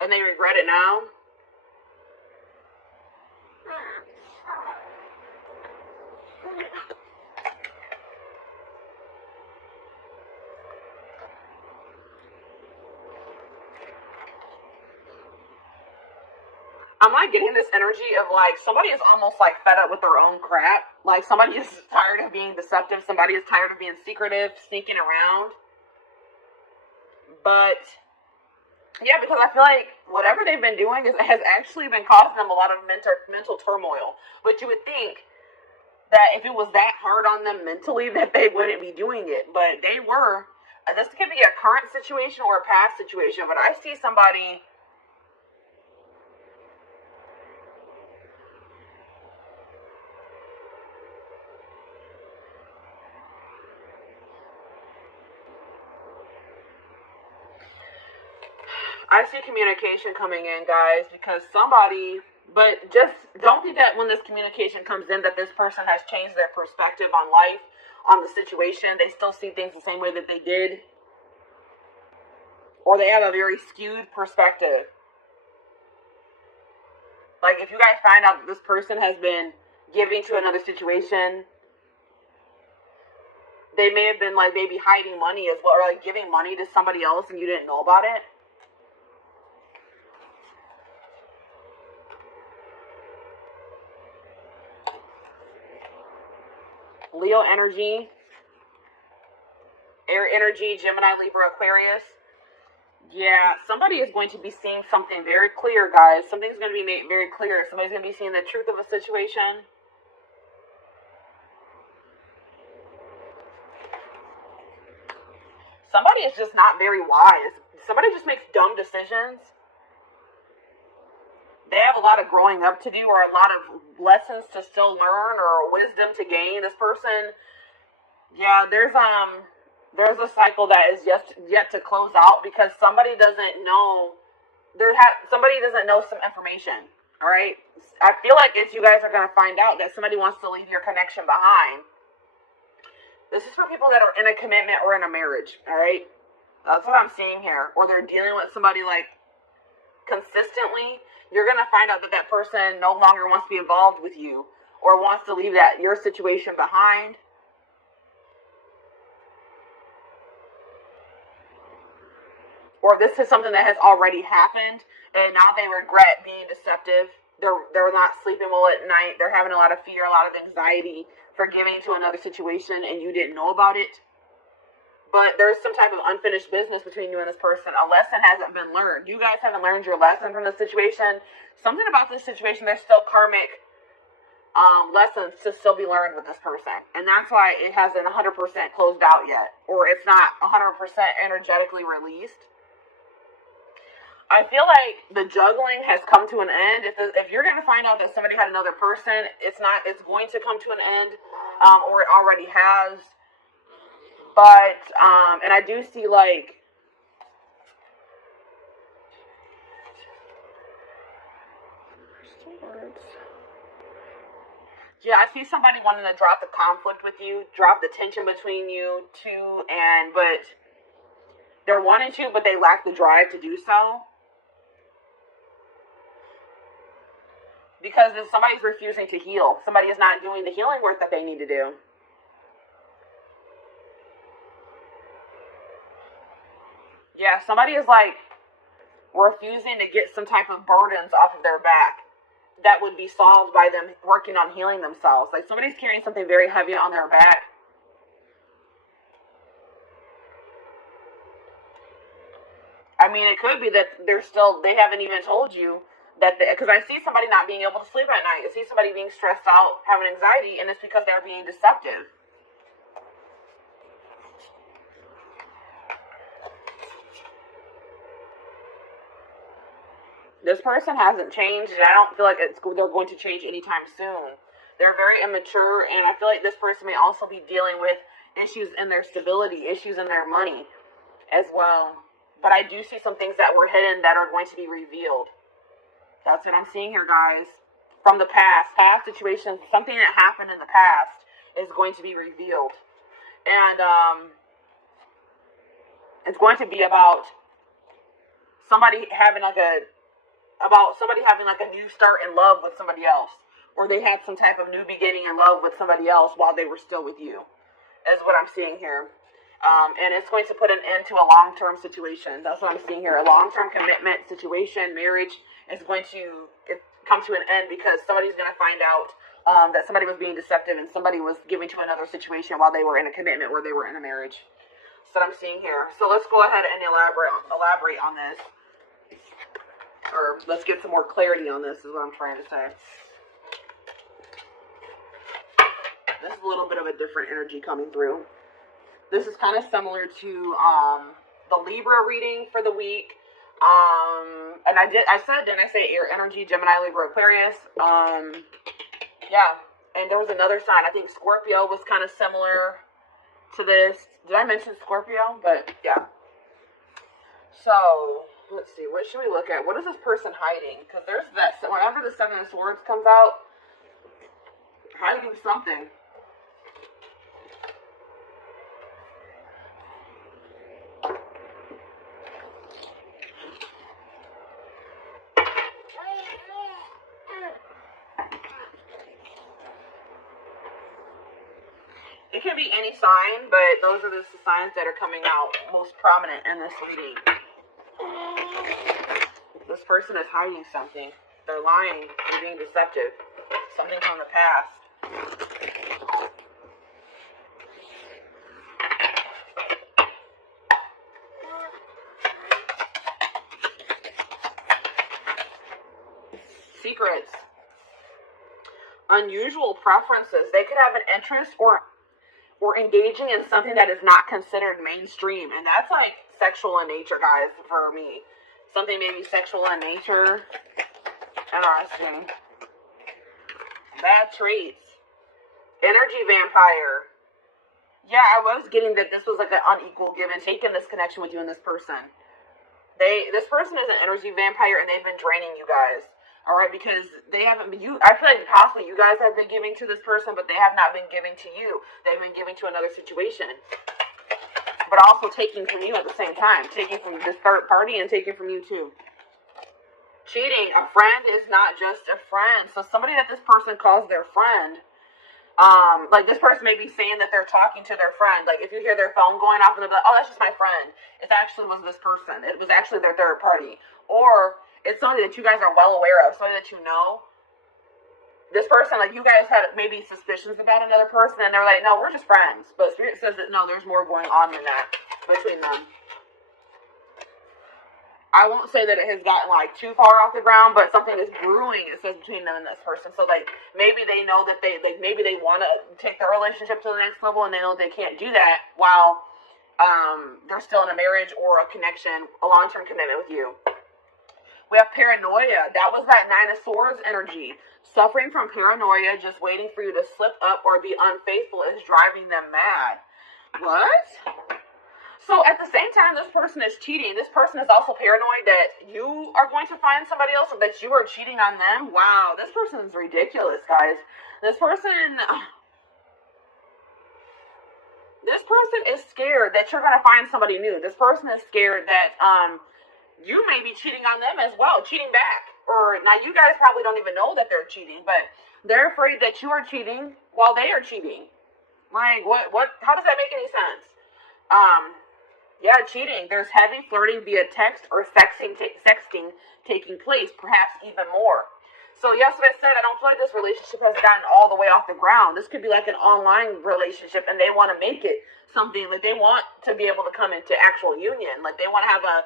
and they regret it now. I'm like getting this energy of like somebody is almost like fed up with their own crap. Like somebody is tired of being deceptive. Somebody is tired of being secretive, sneaking around. But yeah, because I feel like whatever they've been doing has actually been causing them a lot of mental turmoil. But you would think that if it was that hard on them mentally, that they wouldn't be doing it. But they were. This could be a current situation or a past situation. But I see somebody. I see communication coming in, guys, because somebody, but just don't think that when this communication comes in that this person has changed their perspective on life, on the situation. They still see things the same way that they did, or they have a very skewed perspective. Like, if you guys find out that this person has been giving to another situation, they may have been, like, maybe hiding money as well, or, like, giving money to somebody else and you didn't know about it. Leo energy, air energy, Gemini, Libra, Aquarius. Yeah, somebody is going to be seeing something very clear, guys. Something's going to be made very clear. Somebody's going to be seeing the truth of a situation. Somebody is just not very wise. Somebody just makes dumb decisions. They have a lot of growing up to do, or a lot of lessons to still learn, or wisdom to gain. This person, yeah, there's a cycle that is yet to close out because somebody doesn't know. Somebody doesn't know some information. All right, I feel like if you guys are gonna find out that somebody wants to leave your connection behind. This is for people that are in a commitment or in a marriage. All right, that's what I'm seeing here. Or they're dealing with somebody like consistently. You're going to find out that that person no longer wants to be involved with you or wants to leave your situation behind. Or this is something that has already happened and now they regret being deceptive. They're not sleeping well at night. They're having a lot of fear, a lot of anxiety for giving to another situation and you didn't know about it. But there's some type of unfinished business between you and this person. A lesson hasn't been learned. You guys haven't learned your lesson from this situation. Something about this situation, there's still karmic lessons to still be learned with this person. And that's why it hasn't 100% closed out yet. Or it's not 100% energetically released. I feel like the juggling has come to an end. If you're going to find out that somebody had another person, it's going to come to an end. Or it already has. But, and I do see, like, yeah, I see somebody wanting to drop the conflict with you, drop the tension between you two, but they're wanting to, but they lack the drive to do so. Because somebody's refusing to heal. Somebody is not doing the healing work that they need to do. Yeah, somebody is like refusing to get some type of burdens off of their back that would be solved by them working on healing themselves. Like somebody's carrying something very heavy on their back. I mean, it could be that they haven't even told you that, because I see somebody not being able to sleep at night. I see somebody being stressed out, having anxiety, and it's because they're being deceptive. This person hasn't changed, and I don't feel like they're going to change anytime soon. They're very immature, and I feel like this person may also be dealing with issues in their stability, issues in their money as well. But I do see some things that were hidden that are going to be revealed. That's what I'm seeing here, guys. From the past situations, something that happened in the past is going to be revealed. And it's going to be about somebody having like a new start in love with somebody else, or they had some type of new beginning in love with somebody else while they were still with you, is what I'm seeing here. And it's going to put an end to a long-term situation. That's what I'm seeing here. A long-term commitment situation, marriage, is going to come to an end because somebody's going to find out that somebody was being deceptive and somebody was giving to another situation while they were in a commitment or they were in a marriage. That's what I'm seeing here. So let's go ahead and elaborate on this. Or let's get some more clarity on this is what I'm trying to say. This is a little bit of a different energy coming through. This is kind of similar to the Libra reading for the week. And didn't I say air energy, Gemini, Libra, Aquarius? Yeah. And there was another sign. I think Scorpio was kind of similar to this. Did I mention Scorpio? But yeah. So let's see. What should we look at? What is this person hiding? Because there's that. Whenever the Seven of Swords comes out, hiding something. It can be any sign, but those are the signs that are coming out most prominent in this reading. This person is hiding something. They're lying. They're being deceptive. Something from the past. Secrets. Unusual preferences. They could have an interest or engaging in something that is not considered mainstream. And that's like sexual in nature, guys, for me. Something maybe sexual in nature. Interesting. Bad traits. Energy vampire. Yeah, I was getting that this was like an unequal give and take in this connection with you and this person. This person is an energy vampire and they've been draining you guys. All right, because they haven't been, I feel like possibly you guys have been giving to this person, but they have not been giving to you. They've been giving to another situation. But also taking from you at the same time. Taking from this third party and taking from you too. Cheating. A friend is not just a friend. So somebody that this person calls their friend, like this person may be saying that they're talking to their friend. Like if you hear their phone going off and they're like, oh, that's just my friend. It actually was this person. It was actually their third party. Or it's somebody that you guys are well aware of, somebody that you know. This person, like you guys had maybe suspicions about another person, and they're like, no, we're just friends. But Spirit says that no, there's more going on than that between them. I won't say that it has gotten like too far off the ground, but something is brewing, it says, between them and this person. So like maybe they know that maybe they want to take their relationship to the next level, and they know they can't do that while they're still in a marriage or a connection, a long-term commitment with you. We have paranoia. That was that Nine of Swords energy. Suffering from paranoia, just waiting for you to slip up or be unfaithful is driving them mad. What? So at the same time this person is cheating, this person is also paranoid that you are going to find somebody else or that you are cheating on them. Wow, this person is ridiculous, guys. This person is scared that you're going to find somebody new. This person is scared that you may be cheating on them as well, cheating back. Or now you guys probably don't even know that they're cheating, but they're afraid that you are cheating while they are cheating. Like what how does that make any sense? Yeah, cheating. There's heavy flirting via text or sexting taking place, perhaps even more. So yes, what I said, I don't feel like this relationship has gotten all the way off the ground. This could be like an online relationship and they want to make it something, like they want to be able to come into actual union. Like they want to have a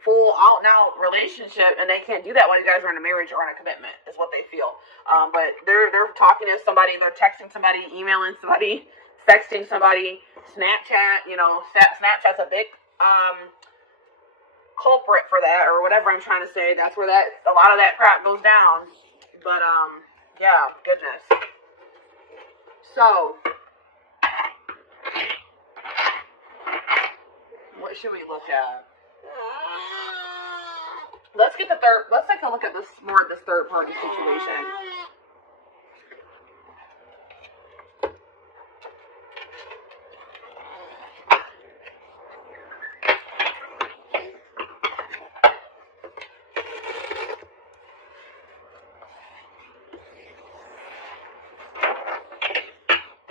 full out and out relationship, and they can't do that while you guys are in a marriage or in a commitment, is what they feel. But they're talking to somebody, they're texting somebody, emailing somebody, sexting somebody, Snapchat. You know, Snapchat's a big culprit for that, or whatever I'm trying to say. That's where a lot of that crap goes down. But yeah, goodness. So what should we look at? Let's take a look at this more, this third party situation.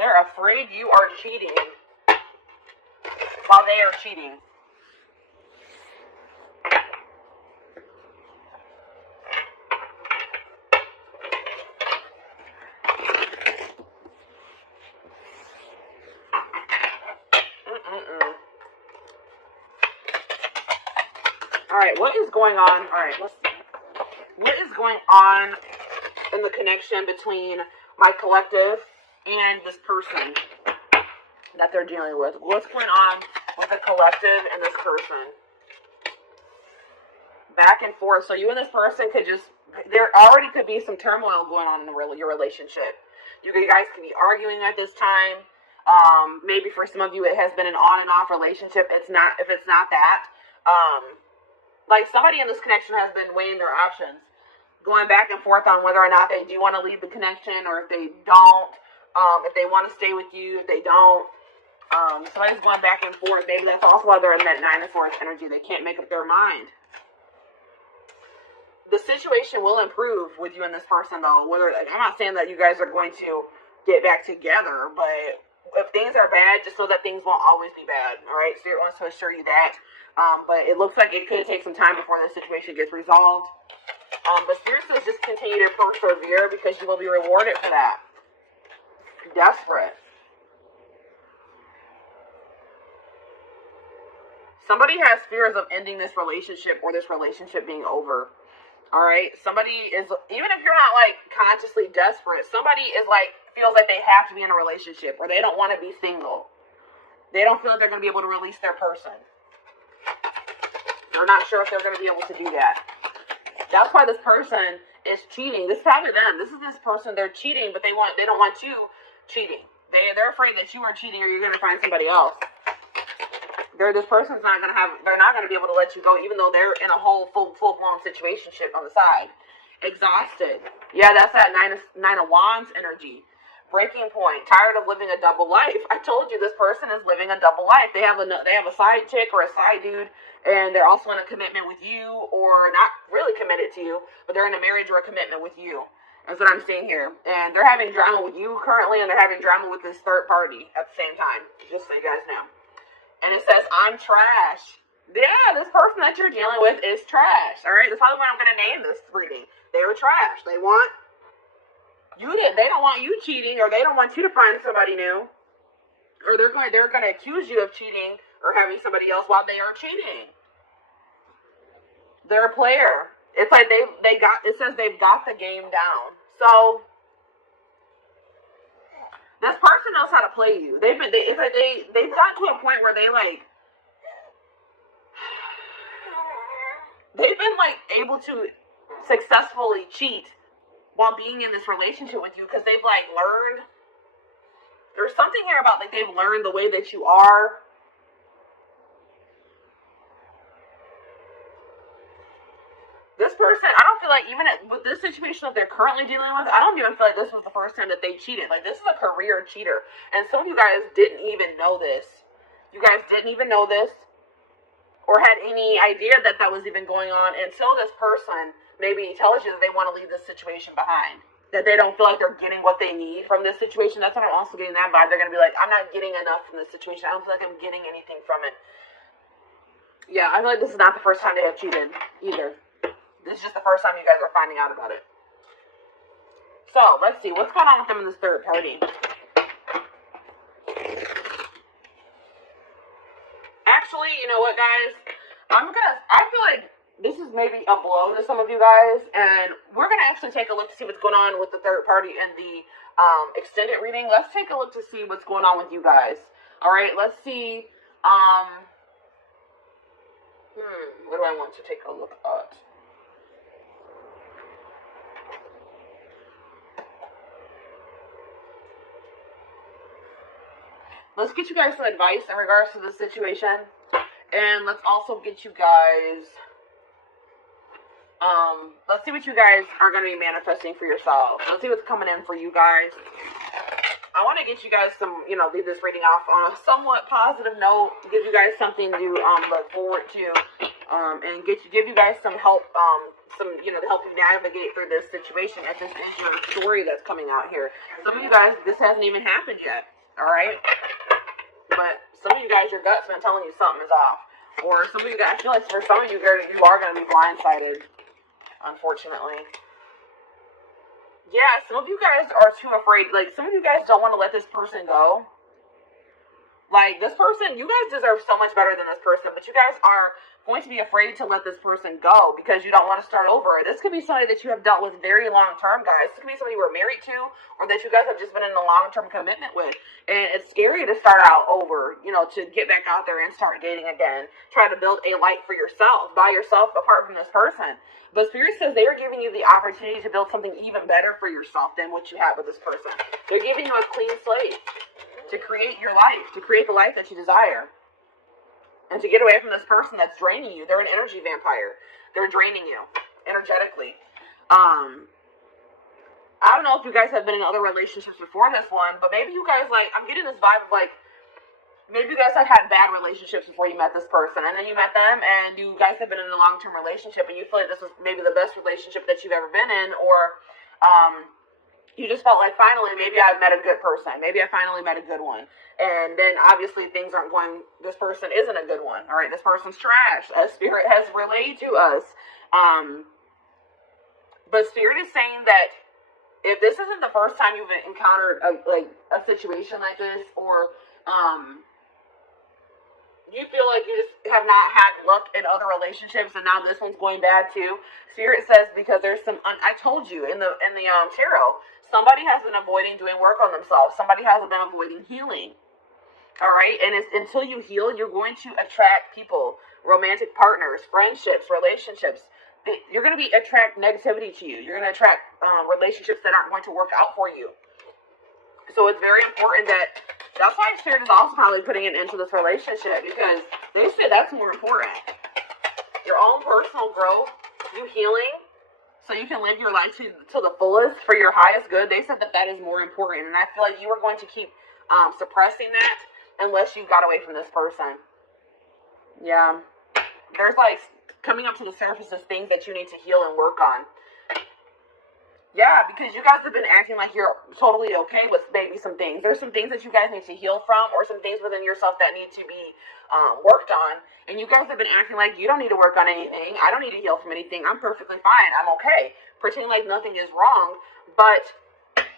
they're afraid you are cheating while they are cheating. Alright, what is going on? Alright, let's see. What is going on in the connection between my collective and this person that they're dealing with? What's going on with the collective and this person? Back and forth. So you and this person could just, there already could be some turmoil going on in your relationship. You guys could be arguing at this time. Maybe for some of you it has been an on and off relationship. If it's not that. Like somebody in this connection has been weighing their options, going back and forth on whether or not they do want to leave the connection, or if they don't, if they want to stay with you, if they don't. Somebody's going back and forth. Maybe that's also why they're in that 9 of Swords energy. They can't make up their mind. The situation will improve with you and this person, though. I'm not saying that you guys are going to get back together, but if things are bad, just know that things won't always be bad. All right, Spirit wants to assure you that. But it looks like it could take some time before this situation gets resolved. But Spirit says just continue to persevere because you will be rewarded for that. Desperate. Somebody has fears of ending this relationship or this relationship being over. Alright? Somebody is, even if you're not like consciously desperate, somebody is like, feels like they have to be in a relationship, or they don't want to be single. They don't feel like they're going to be able to release their person. They're not sure if they're going to be able to do that. That's why this person is cheating. This is probably them. This is this person. They're cheating, but they don't want you cheating. They're afraid that you are cheating, or you're going to find somebody else. This person's not going to have. They're not going to be able to let you go, even though they're in a whole full blown situationship on the side. Exhausted. Yeah, that's that nine of Wands energy. Breaking point. Tired of living a double life. I told you this person is living a double life. They have a side chick or a side dude, and they're also in a commitment with you, or not really committed to you, but they're in a marriage or a commitment with you. That's what I'm seeing here. And they're having drama with you currently, and they're having drama with this third party at the same time. Just so you guys know. And it says, I'm trash. Yeah, this person that you're dealing with is trash. All right, that's probably what I'm going to name this reading. They were trash. They don't want you cheating, or they don't want you to find somebody new, or they're going to accuse you of cheating or having somebody else while they are cheating. They're a player. It's like it says they've got the game down. So this person knows how to play you. They've gotten to a point where they've been able to successfully cheat while being in this relationship with you, because they've learned. There's something here about they've learned the way that you are. This person, I don't feel like, even with this situation that they're currently dealing with, I don't even feel like this was the first time that they cheated. This is a career cheater. And some of you guys didn't even know this. You guys didn't even know this, or had any idea that was even going on until this person maybe tells you that they want to leave this situation behind. That they don't feel like they're getting what they need from this situation. That's what I'm also getting that vibe. They're going to be like, I'm not getting enough from this situation. I don't feel like I'm getting anything from it. Yeah, I feel like this is not the first time they have cheated either. This is just the first time you guys are finding out about it. So, let's see. What's going on with them in this third party? Actually, you know what, guys? I feel like this is maybe a blow to some of you guys, and we're going to actually take a look to see what's going on with the third party in the extended reading. Let's take a look to see what's going on with you guys. Alright, let's see. What do I want to take a look at? Let's get you guys some advice in regards to the situation. And let's also get you guys, let's see what you guys are going to be manifesting for yourselves. Let's see what's coming in for you guys. I want to get you guys some, leave this reading off on a somewhat positive note, give you guys something to look forward to, and give you guys some help, to help you navigate through this situation, as this is your story that's coming out here. Some of you guys, this hasn't even happened yet. All right? But some of you guys, your gut's been telling you something is off. Or some of you guys, I feel like for some of you, you are going to be blindsided, unfortunately. Yeah, some of you guys are too afraid. Like, some of you guys don't want to let this person go. Like, this person, you guys deserve so much better than this person, but you guys are going to be afraid to let this person go because you don't want to start over. This could be somebody that you have dealt with very long term, guys. This could be somebody you were married to or that you guys have just been in a long-term commitment with. And it's scary to start out over, you know, to get back out there and start dating again. Try to build a life for yourself, by yourself, apart from this person. But Spirit says they are giving you the opportunity to build something even better for yourself than what you have with this person. They're giving you a clean slate to create your life, to create the life that you desire, and to get away from this person that's draining you. They're an energy vampire. They're draining you energetically. I don't know if you guys have been in other relationships before this one, but maybe you guys, like, I'm getting this vibe of, like, maybe you guys have had bad relationships before you met this person, and then you met them, and you guys have been in a long-term relationship, and you feel like this was maybe the best relationship that you've ever been in, or, you just felt like, finally, maybe I met a good person. Maybe I finally met a good one. And then, obviously, things aren't going, this person isn't a good one. All right, this person's trash, as Spirit has relayed to us. But Spirit is saying that if this isn't the first time you've encountered a situation like this, or you feel like you just have not had luck in other relationships, and now this one's going bad too. Spirit says because there's some. I told you in the tarot, somebody has been avoiding doing work on themselves. Somebody has been avoiding healing. All right, and it's until you heal, you're going to attract people, romantic partners, friendships, relationships. You're going to attract negativity to you. You're going to attract relationships that aren't going to work out for you. So it's very important that's why Spirit is also probably putting an end to this relationship, because they say that's more important. Your own personal growth, you healing, so you can live your life to the fullest for your highest good. They said that is more important. And I feel like you are going to keep suppressing that unless you got away from this person. Yeah. There's like coming up to the surface of things that you need to heal and work on. Yeah, because you guys have been acting like you're totally okay with maybe some things. There's some things that you guys need to heal from, or some things within yourself that need to be worked on. And you guys have been acting like you don't need to work on anything. I don't need to heal from anything. I'm perfectly fine. I'm okay. Pretending like nothing is wrong. But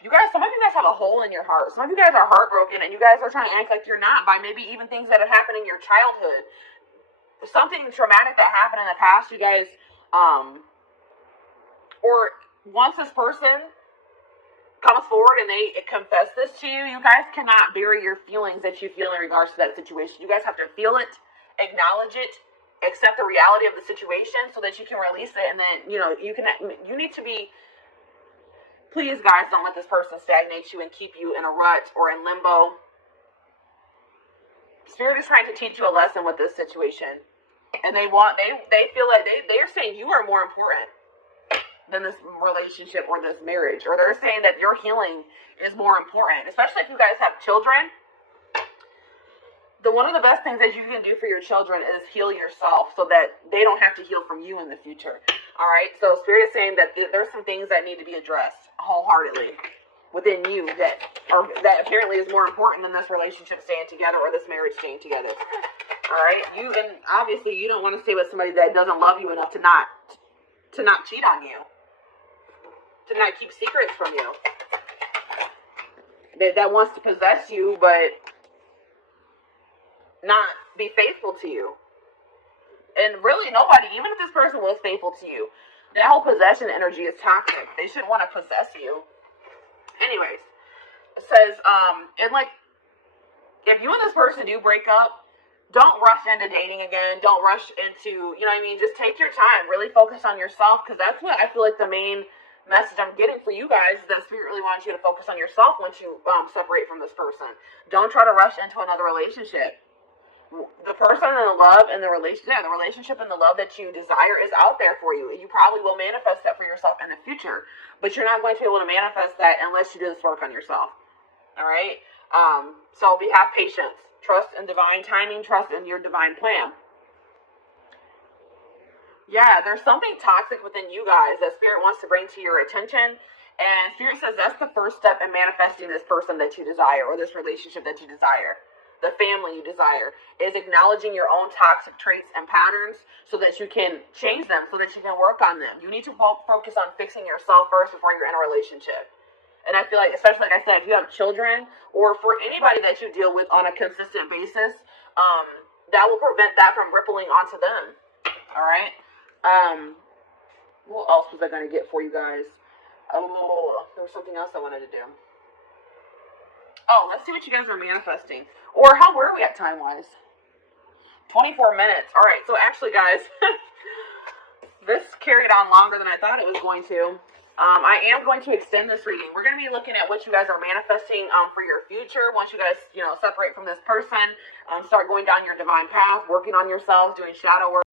you guys, some of you guys have a hole in your heart. Some of you guys are heartbroken, and you guys are trying to act like you're not by maybe even things that have happened in your childhood. Something traumatic that happened in the past, you guys, or once this person comes forward and they confess this to you, you guys cannot bury your feelings that you feel in regards to that situation. You guys have to feel it, acknowledge it, accept the reality of the situation so that you can release it. And then, you need to be, please guys, don't let this person stagnate you and keep you in a rut or in limbo. Spirit is trying to teach you a lesson with this situation. And they feel like they're saying you are more important than this relationship or this marriage, or they're saying that your healing is more important, especially if you guys have children. One of the best things that you can do for your children is heal yourself so that they don't have to heal from you in the future. All right, so Spirit is saying that there's some things that need to be addressed wholeheartedly within you that apparently is more important than this relationship staying together or this marriage staying together. All right, and obviously you don't want to stay with somebody that doesn't love you enough to not cheat on you, to not keep secrets from you, that wants to possess you but not be faithful to you. And really nobody, even if this person was faithful to you, that whole possession energy is toxic. They shouldn't want to possess you. Anyways, it says, and like, if you and this person do break up, don't rush into dating again. Don't rush into, just take your time. Really focus on yourself, because that's what I feel like the main message I'm getting for you guys is that Spirit really wants you to focus on yourself once you separate from this person. Don't try to rush into another relationship. The person and the love and the relationship and the love that you desire is out there for you. You probably will manifest that for yourself in the future, but you're not going to be able to manifest that unless you do this work on yourself. All right? So have patience. Trust in divine timing. Trust in your divine plan. Yeah, there's something toxic within you guys that Spirit wants to bring to your attention. And Spirit says that's the first step in manifesting this person that you desire, or this relationship that you desire, the family you desire, is acknowledging your own toxic traits and patterns so that you can change them, so that you can work on them. You need to focus on fixing yourself first before you're in a relationship. And I feel like, especially like I said, if you have children, or for anybody that you deal with on a consistent basis, that will prevent that from rippling onto them. All right. What else was I going to get for you guys? Oh, there was something else I wanted to do. Oh, let's see what you guys are manifesting. Or where are we at time-wise? 24 minutes. All right, so actually, guys, this carried on longer than I thought it was going to. I am going to extend this reading. We're going to be looking at what you guys are manifesting for your future. Once you guys, separate from this person, start going down your divine path, working on yourselves, doing shadow work.